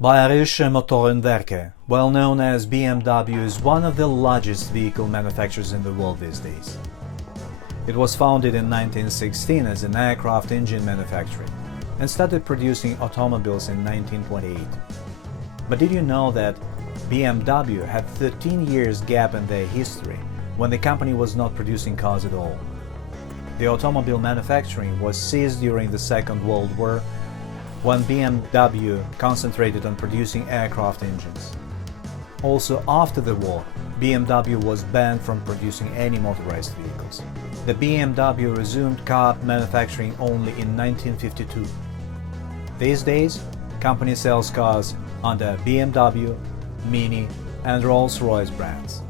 Bayerische Motorenwerke, well known as BMW, is one of the largest vehicle manufacturers in the world these days. It was founded in 1916 as an aircraft engine manufacturer and started producing automobiles in 1928. But did you know that BMW had 13 years gap in their history when the company was not producing cars at all? The automobile manufacturing was ceased during the Second World War, when BMW concentrated on producing aircraft engines. Also after the war, BMW was banned from producing any motorized vehicles. The BMW resumed car manufacturing only in 1952. These days, company sells cars under BMW, Mini and Rolls-Royce brands.